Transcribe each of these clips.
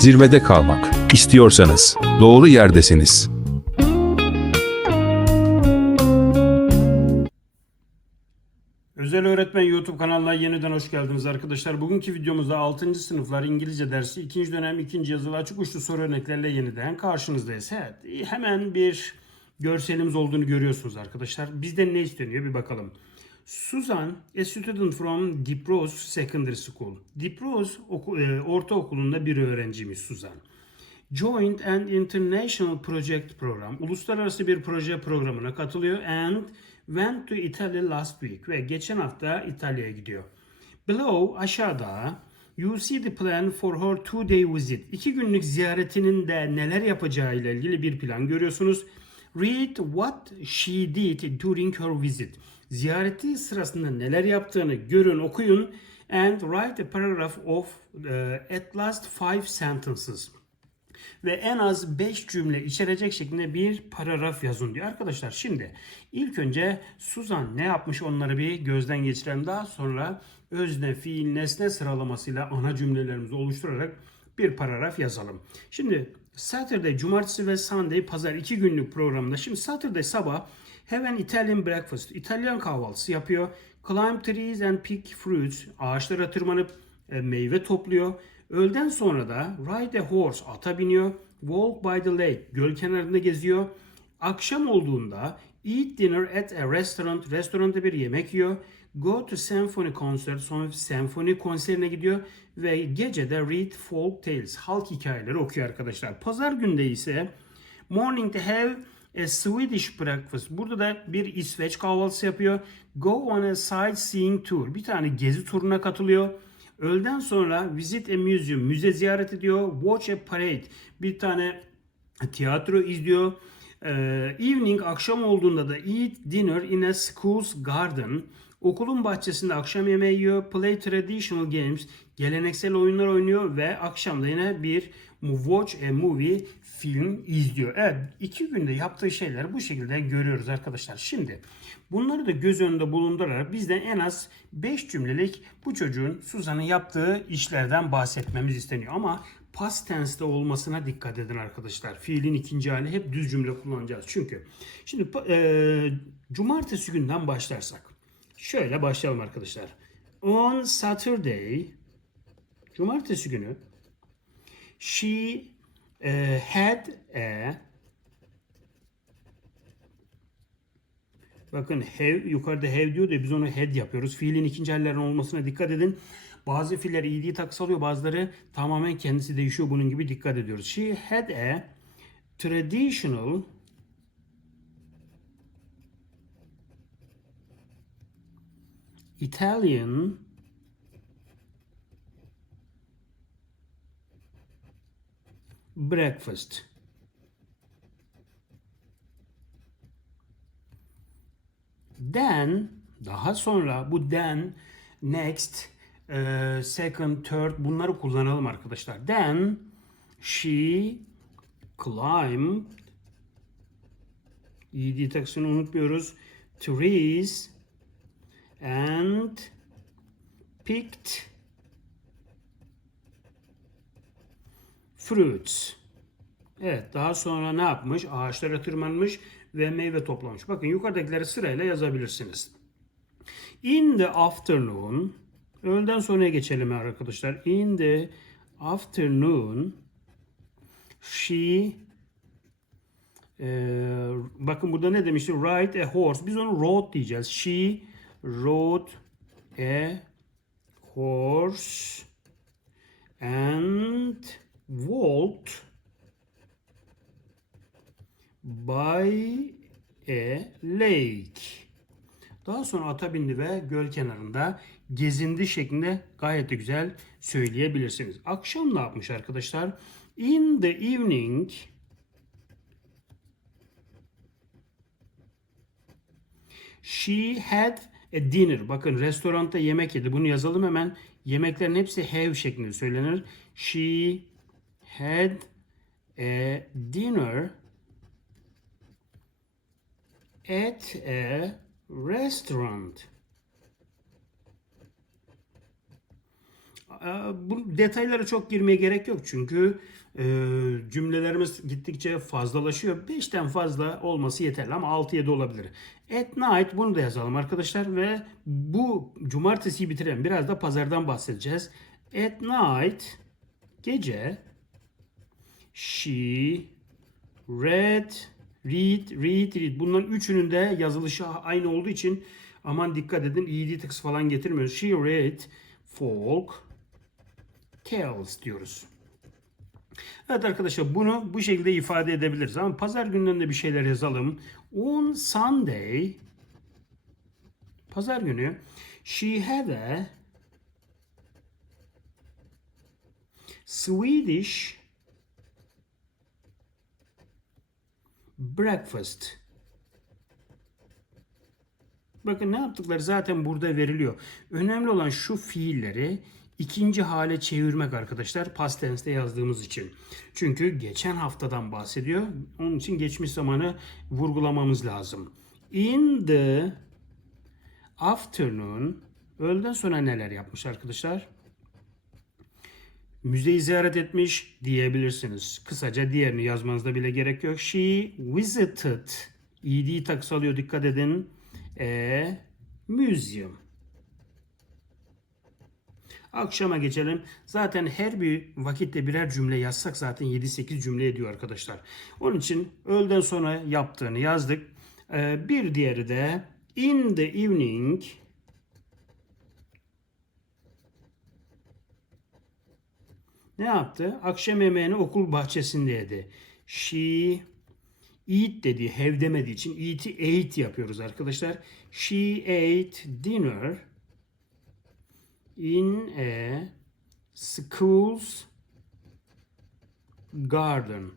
Zirvede kalmak istiyorsanız doğru yerdesiniz. Özel Öğretmen YouTube kanalına yeniden hoş geldiniz arkadaşlar. Bugünkü videomuzda 6. sınıflar İngilizce dersi 2. dönem 2. yazılı açık uçlu soru örneklerle yeniden karşınızdayız. Evet, hemen bir görselimiz olduğunu görüyorsunuz arkadaşlar. Bizden ne isteniyor bir bakalım. Susan, a student from Deep Rose Secondary School. Deep Rose oku, e, ortaokulunda bir öğrencimiz Susan. Joint and International Project Program, uluslararası bir proje programına katılıyor and went to Italy last week ve geçen hafta İtalya'ya gidiyor. Below aşağıda you see the plan for her two day visit. İki günlük ziyaretinin de neler yapacağı ile ilgili bir plan görüyorsunuz. Read what she did during her visit. Ziyareti sırasında neler yaptığını görün, okuyun and write a paragraph of uh, at last five sentences ve en az 5 cümle içerecek şeklinde bir paragraf yazın diyor. Arkadaşlar şimdi ilk önce Suzan ne yapmış onları bir gözden geçirelim. Daha sonra özne, fiil, nesne sıralamasıyla ana cümlelerimizi oluşturarak bir paragraf yazalım. Şimdi Saturday, Cumartesi ve Sunday, Pazar iki günlük programda. Şimdi Saturday sabah have an Italian breakfast. İtalyan kahvaltısı yapıyor. Climb trees and pick fruits. Ağaçlara tırmanıp e, meyve topluyor. Öğleden sonra da ride a horse ata biniyor. Walk by the lake göl kenarında geziyor. Akşam olduğunda eat dinner at a restaurant restoranda bir yemek yiyor. Go to symphony concert sonra senfoni konserine gidiyor ve gece de read folk tales halk hikayeleri okuyor arkadaşlar. Pazar günde ise morning to have a Swedish breakfast. Burada da bir İsveç kahvaltısı yapıyor. Go on a sightseeing tour. Bir tane gezi turuna katılıyor. Öğleden sonra visit a museum, müze ziyaret ediyor. Watch a parade, bir tane tiyatro izliyor. Ee, evening, akşam olduğunda da eat dinner in a school's garden. Okulun bahçesinde akşam yemeği yiyor. Play traditional games, geleneksel oyunlar oynuyor ve akşam da yine bir watch a movie film izliyor. Evet iki günde yaptığı şeyleri bu şekilde görüyoruz arkadaşlar. Şimdi bunları da göz önünde bulundurarak bizden en az 5 cümlelik bu çocuğun Suzan'ın yaptığı işlerden bahsetmemiz isteniyor. Ama past tense'de olmasına dikkat edin arkadaşlar. Fiilin ikinci hali hep düz cümle kullanacağız. Çünkü şimdi e, cumartesi günden başlarsak şöyle başlayalım arkadaşlar. On Saturday cumartesi günü she uh, had a Bakın have yukarıda have diyor da biz onu had yapıyoruz. Fiilin ikinci hallerinin olmasına dikkat edin. Bazı fiiller ed takısı alıyor. Bazıları tamamen kendisi değişiyor. Bunun gibi dikkat ediyoruz. She had a traditional Italian breakfast. Then daha sonra bu then next e, second third bunları kullanalım arkadaşlar. Then she climbed ed taksını unutmuyoruz. Trees and picked fruits. Evet daha sonra ne yapmış? Ağaçlara tırmanmış ve meyve toplamış. Bakın yukarıdakileri sırayla yazabilirsiniz. In the afternoon öğleden sonraya geçelim arkadaşlar. In the afternoon she ee, bakın burada ne demişti? Ride a horse. Biz onu rode diyeceğiz. She rode a horse and walked by a lake. Daha sonra ata bindi ve göl kenarında gezindi şeklinde gayet de güzel söyleyebilirsiniz. Akşam ne yapmış arkadaşlar? In the evening she had a dinner. Bakın restoranda yemek yedi. Bunu yazalım hemen. Yemeklerin hepsi have şeklinde söylenir. She had a dinner at a restaurant. Ee, Bu detaylara çok girmeye gerek yok çünkü e, cümlelerimiz gittikçe fazlalaşıyor. 5'ten fazla olması yeterli ama 6-7 olabilir. At night bunu da yazalım arkadaşlar ve bu cumartesiyi bitirelim. Biraz da pazardan bahsedeceğiz. At night gece she read read read read bunların üçünün de yazılışı aynı olduğu için aman dikkat edin ed tıks falan getirmiyoruz. She read folk tales diyoruz. Evet arkadaşlar bunu bu şekilde ifade edebiliriz ama pazar günlerinde bir şeyler yazalım. On Sunday pazar günü she had a Swedish breakfast. Bakın ne yaptıkları zaten burada veriliyor. Önemli olan şu fiilleri ikinci hale çevirmek arkadaşlar past tense'te yazdığımız için. Çünkü geçen haftadan bahsediyor. Onun için geçmiş zamanı vurgulamamız lazım. In the afternoon öğleden sonra neler yapmış arkadaşlar? Müzeyi ziyaret etmiş diyebilirsiniz. Kısaca diğerini yazmanızda bile gerek yok. She visited. ED takısı alıyor dikkat edin. A museum. Akşama geçelim. Zaten her bir vakitte birer cümle yazsak zaten 7-8 cümle ediyor arkadaşlar. Onun için öğleden sonra yaptığını yazdık. Ee, bir diğeri de in the evening ne yaptı? Akşam yemeğini okul bahçesinde yedi. She eat dedi, have demediği için eat'i ate yapıyoruz arkadaşlar. She ate dinner in a school's garden.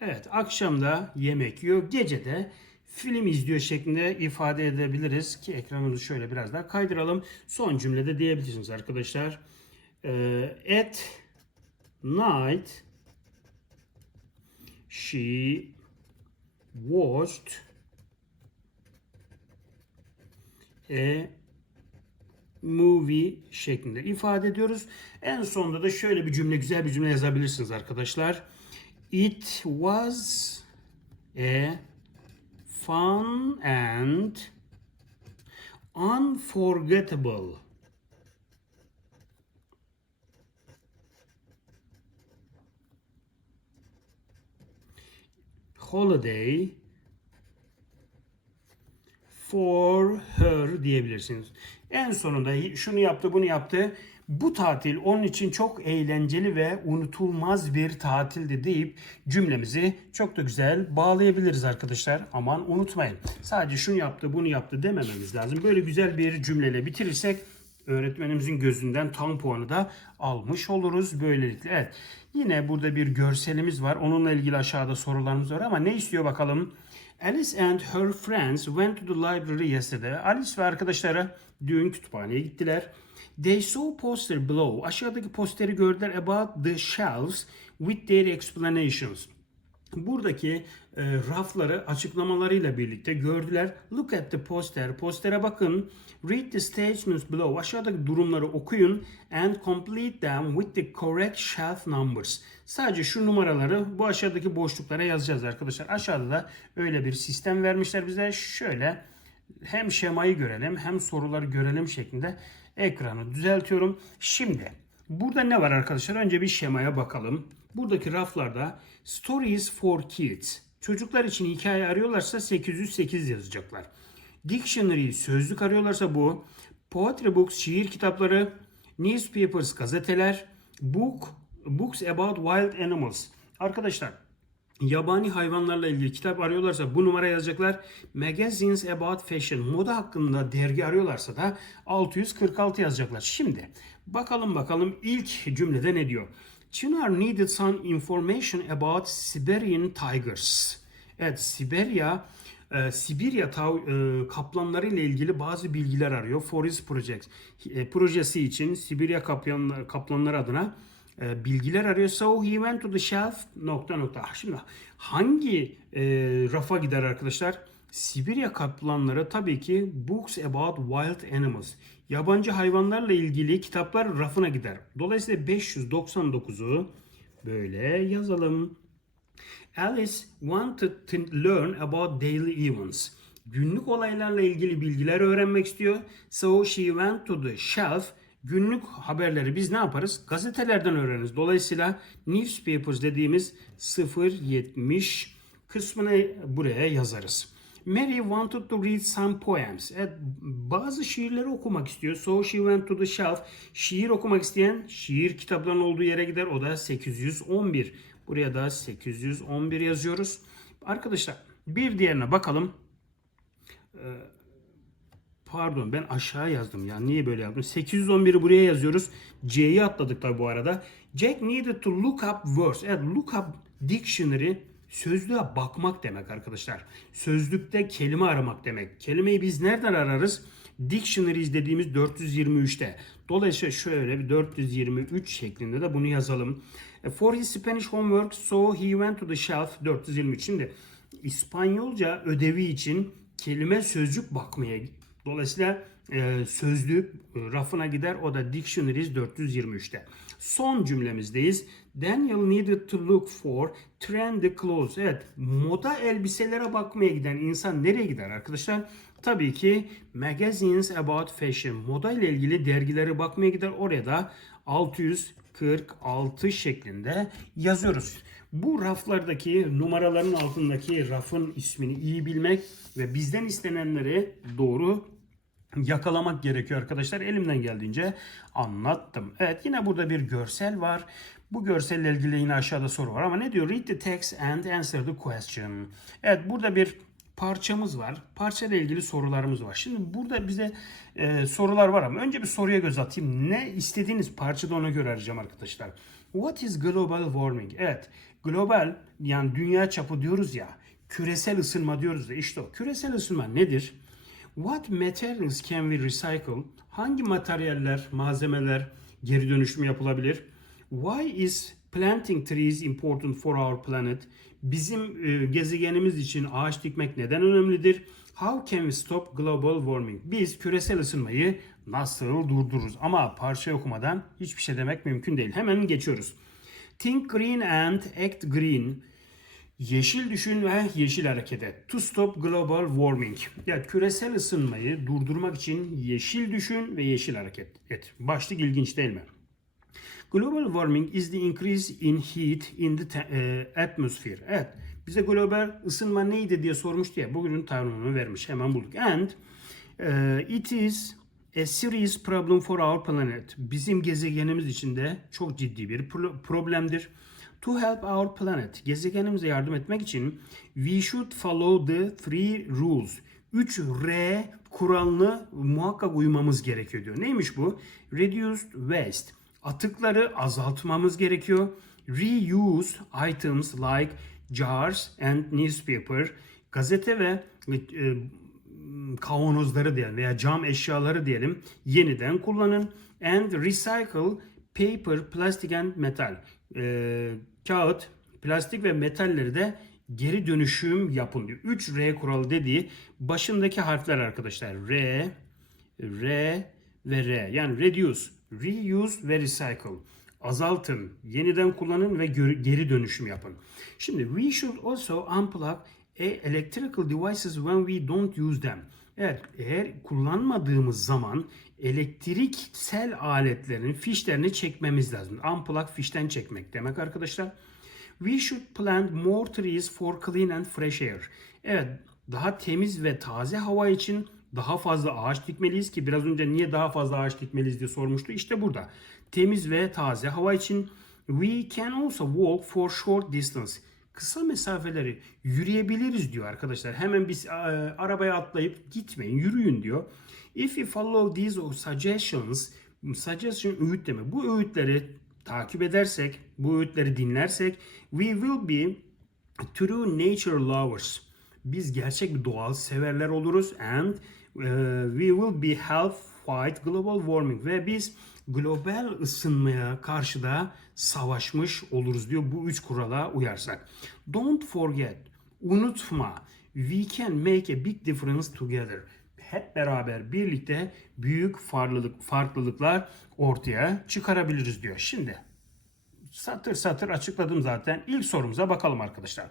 Evet, akşamda yemek yiyor, gecede film izliyor şeklinde ifade edebiliriz ki ekranımızı şöyle biraz daha kaydıralım. Son cümlede diyebilirsiniz arkadaşlar. Ee, at night she watched a movie şeklinde ifade ediyoruz. En sonunda da şöyle bir cümle, güzel bir cümle yazabilirsiniz arkadaşlar. It was a fun and unforgettable holiday for her diyebilirsiniz. En sonunda şunu yaptı, bunu yaptı. Bu tatil onun için çok eğlenceli ve unutulmaz bir tatildi deyip cümlemizi çok da güzel bağlayabiliriz arkadaşlar. Aman unutmayın. Sadece şunu yaptı, bunu yaptı demememiz lazım. Böyle güzel bir cümleyle bitirirsek öğretmenimizin gözünden tam puanı da almış oluruz böylelikle. Evet. Yine burada bir görselimiz var. Onunla ilgili aşağıda sorularımız var ama ne istiyor bakalım? Alice and her friends went to the library yesterday. Alice ve arkadaşları dün kütüphaneye gittiler. They saw poster below. Aşağıdaki posteri gördüler about the shelves with their explanations. Buradaki e, rafları açıklamalarıyla birlikte gördüler. Look at the poster. Postere bakın. Read the statements below. Aşağıdaki durumları okuyun and complete them with the correct shelf numbers. Sadece şu numaraları bu aşağıdaki boşluklara yazacağız arkadaşlar. Aşağıda da öyle bir sistem vermişler bize. Şöyle hem şemayı görelim hem soruları görelim şeklinde ekranı düzeltiyorum. Şimdi burada ne var arkadaşlar? Önce bir şemaya bakalım. Buradaki raflarda Stories for Kids. Çocuklar için hikaye arıyorlarsa 808 yazacaklar. Dictionary sözlük arıyorlarsa bu. Poetry books şiir kitapları. Newspapers gazeteler. Book books about wild animals. Arkadaşlar yabani hayvanlarla ilgili kitap arıyorlarsa bu numara yazacaklar. Magazines about fashion, moda hakkında dergi arıyorlarsa da 646 yazacaklar. Şimdi bakalım bakalım ilk cümlede ne diyor? Çınar needed some information about Siberian tigers. Evet Siberya e, Sibirya tav, e, kaplanları ile ilgili bazı bilgiler arıyor. Forest Project e, projesi için Sibirya kaplan, kaplanları adına e, bilgiler arıyor. So he went to the shelf nokta nokta. Ah, Şimdi hangi e, rafa gider arkadaşlar? Sibirya kaplanları tabii ki Books About Wild Animals. Yabancı hayvanlarla ilgili kitaplar rafına gider. Dolayısıyla 599'u böyle yazalım. Alice wanted to learn about daily events. Günlük olaylarla ilgili bilgiler öğrenmek istiyor. So she went to the shelf. Günlük haberleri biz ne yaparız? Gazetelerden öğreniriz. Dolayısıyla newspapers dediğimiz 070 kısmını buraya yazarız. Mary wanted to read some poems. Evet, bazı şiirleri okumak istiyor. So she went to the shelf. Şiir okumak isteyen şiir kitaplarının olduğu yere gider. O da 811. Buraya da 811 yazıyoruz. Arkadaşlar bir diğerine bakalım. Ee, Pardon ben aşağı yazdım ya. Niye böyle yaptım? 811'i buraya yazıyoruz. C'yi atladık tabi bu arada. Jack needed to look up words. Evet look up dictionary sözlüğe bakmak demek arkadaşlar. Sözlükte kelime aramak demek. Kelimeyi biz nereden ararız? Dictionaries dediğimiz 423'te. Dolayısıyla şöyle bir 423 şeklinde de bunu yazalım. E, For his Spanish homework so he went to the shelf 423. Şimdi İspanyolca ödevi için kelime sözcük bakmaya Dolayısıyla e, sözlük e, rafına gider. O da Dictionaries 423'te. Son cümlemizdeyiz. Daniel needed to look for trendy clothes. Evet, moda elbiselere bakmaya giden insan nereye gider arkadaşlar? Tabii ki magazines about fashion. Moda ile ilgili dergilere bakmaya gider. Oraya da 646 şeklinde yazıyoruz. Bu raflardaki numaraların altındaki rafın ismini iyi bilmek ve bizden istenenleri doğru yakalamak gerekiyor arkadaşlar. Elimden geldiğince anlattım. Evet yine burada bir görsel var. Bu görselle ilgili yine aşağıda soru var ama ne diyor? Read the text and answer the question. Evet burada bir parçamız var. Parçayla ilgili sorularımız var. Şimdi burada bize e, sorular var ama önce bir soruya göz atayım. Ne istediğiniz parçada ona göre arayacağım arkadaşlar. What is global warming? Evet, global yani dünya çapı diyoruz ya. Küresel ısınma diyoruz da işte o. Küresel ısınma nedir? What materials can we recycle? Hangi materyaller, malzemeler geri dönüşüm yapılabilir? Why is planting trees important for our planet? Bizim e, gezegenimiz için ağaç dikmek neden önemlidir? How can we stop global warming? Biz küresel ısınmayı nasıl durdururuz? Ama parça okumadan hiçbir şey demek mümkün değil. Hemen geçiyoruz. Think green and act green. Yeşil düşün ve yeşil hareket et. To stop global warming. Yani küresel ısınmayı durdurmak için yeşil düşün ve yeşil hareket et. Başlık ilginç değil mi? Global warming is the increase in heat in the e, atmosphere. Evet. Bize global ısınma neydi diye sormuştu ya. Bugünün tanımını vermiş. Hemen bulduk. And e, it is a serious problem for our planet. Bizim gezegenimiz için de çok ciddi bir pro- problemdir. To help our planet, gezegenimize yardım etmek için we should follow the three rules. 3R kuralını muhakkak uymamız gerekiyor diyor. Neymiş bu? Reduced waste. Atıkları azaltmamız gerekiyor. Reuse items like jars and newspaper. Gazete ve e, kavanozları diyelim veya cam eşyaları diyelim yeniden kullanın. And recycle paper, plastic and metal. Ee, kağıt, plastik ve metalleri de geri dönüşüm yapın diyor. 3R kuralı dediği başındaki harfler arkadaşlar. R, R ve R. Yani reduce, reuse ve recycle. Azaltın, yeniden kullanın ve geri dönüşüm yapın. Şimdi we should also unplug electrical devices when we don't use them. Evet, eğer kullanmadığımız zaman elektriksel aletlerin fişlerini çekmemiz lazım. Unplug fişten çekmek demek arkadaşlar. We should plant more trees for clean and fresh air. Evet, daha temiz ve taze hava için daha fazla ağaç dikmeliyiz ki biraz önce niye daha fazla ağaç dikmeliyiz diye sormuştu. İşte burada. Temiz ve taze hava için we can also walk for short distance kısa mesafeleri yürüyebiliriz diyor arkadaşlar. Hemen biz e, arabaya atlayıp gitmeyin, yürüyün diyor. If you follow these suggestions, suggestion öğüt deme. Bu öğütleri takip edersek, bu öğütleri dinlersek we will be true nature lovers. Biz gerçek bir doğal severler oluruz and uh, we will be help fight global warming ve biz global ısınmaya karşı da savaşmış oluruz diyor bu üç kurala uyarsak. Don't forget, unutma. We can make a big difference together. Hep beraber birlikte büyük farklılık, farklılıklar ortaya çıkarabiliriz diyor. Şimdi satır satır açıkladım zaten. İlk sorumuza bakalım arkadaşlar.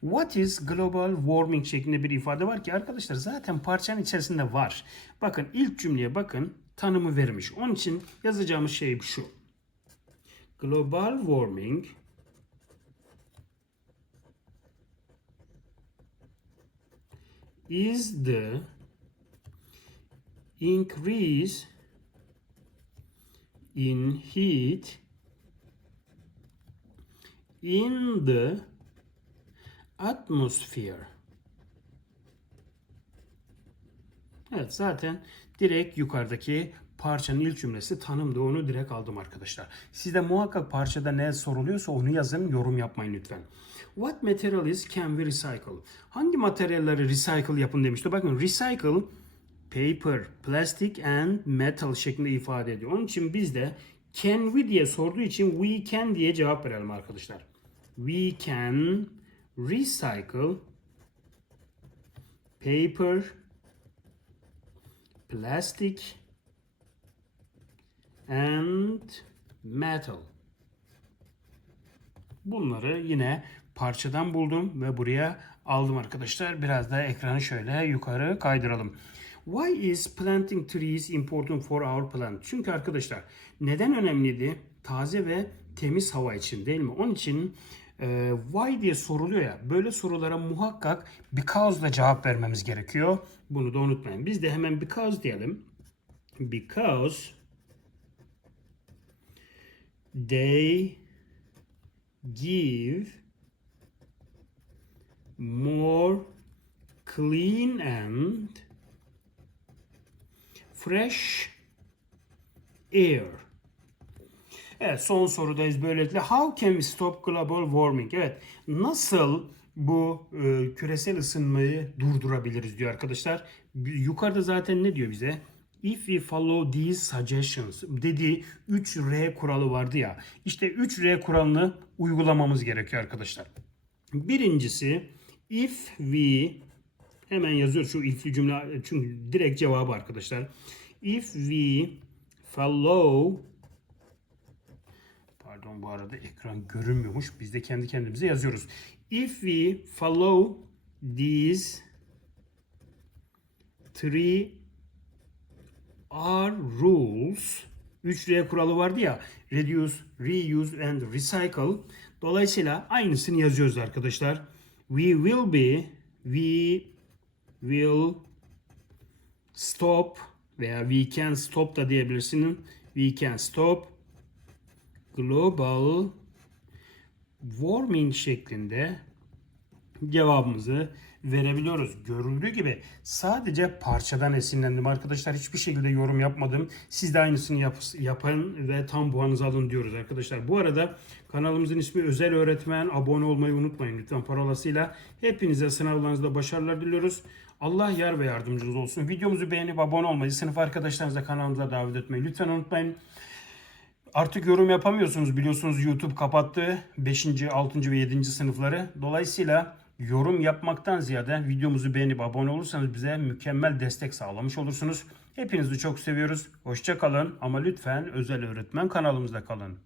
What is global warming şeklinde bir ifade var ki arkadaşlar zaten parçanın içerisinde var. Bakın ilk cümleye bakın tanımı vermiş. Onun için yazacağımız şey şu. Global warming is the increase in heat in the atmosphere. Evet zaten direkt yukarıdaki parçanın ilk cümlesi tanımda onu direkt aldım arkadaşlar. Siz de muhakkak parçada ne soruluyorsa onu yazın yorum yapmayın lütfen. What materials can we recycle? Hangi materyalleri recycle yapın demişti. Bakın recycle paper, plastic and metal şeklinde ifade ediyor. Onun için biz de can we diye sorduğu için we can diye cevap verelim arkadaşlar. We can recycle paper, plastic and metal. Bunları yine parçadan buldum ve buraya aldım arkadaşlar. Biraz da ekranı şöyle yukarı kaydıralım. Why is planting trees important for our planet? Çünkü arkadaşlar neden önemliydi? Taze ve temiz hava için değil mi? Onun için e, why diye soruluyor ya. Böyle sorulara muhakkak because ile cevap vermemiz gerekiyor. Bunu da unutmayın. Biz de hemen because diyelim. Because they give more clean and fresh air. Evet son sorudayız böylelikle. How can we stop global warming? Evet nasıl bu e, küresel ısınmayı durdurabiliriz diyor arkadaşlar. Yukarıda zaten ne diyor bize? If we follow these suggestions dediği 3R kuralı vardı ya. İşte 3R kuralını uygulamamız gerekiyor arkadaşlar. Birincisi if we hemen yazıyor şu ifli cümle çünkü direkt cevabı arkadaşlar. If we follow Pardon bu arada ekran görünmüyormuş. Biz de kendi kendimize yazıyoruz. If we follow these three R rules 3R kuralı vardı ya reduce, reuse and recycle. Dolayısıyla aynısını yazıyoruz arkadaşlar. We will be we will stop veya we can stop da diyebilirsin. We can stop global warming şeklinde cevabımızı verebiliyoruz. Görüldüğü gibi sadece parçadan esinlendim arkadaşlar. Hiçbir şekilde yorum yapmadım. Siz de aynısını yap, yapın ve tam puanınızı alın diyoruz arkadaşlar. Bu arada kanalımızın ismi Özel Öğretmen. Abone olmayı unutmayın lütfen parolasıyla. Hepinize sınavlarınızda başarılar diliyoruz. Allah yar ve yardımcınız olsun. Videomuzu beğenip abone olmayı, sınıf arkadaşlarınıza kanalımıza davet etmeyi lütfen unutmayın. Artık yorum yapamıyorsunuz biliyorsunuz YouTube kapattı 5. 6. ve 7. sınıfları. Dolayısıyla yorum yapmaktan ziyade videomuzu beğenip abone olursanız bize mükemmel destek sağlamış olursunuz. Hepinizi çok seviyoruz. Hoşça kalın ama lütfen özel öğretmen kanalımızda kalın.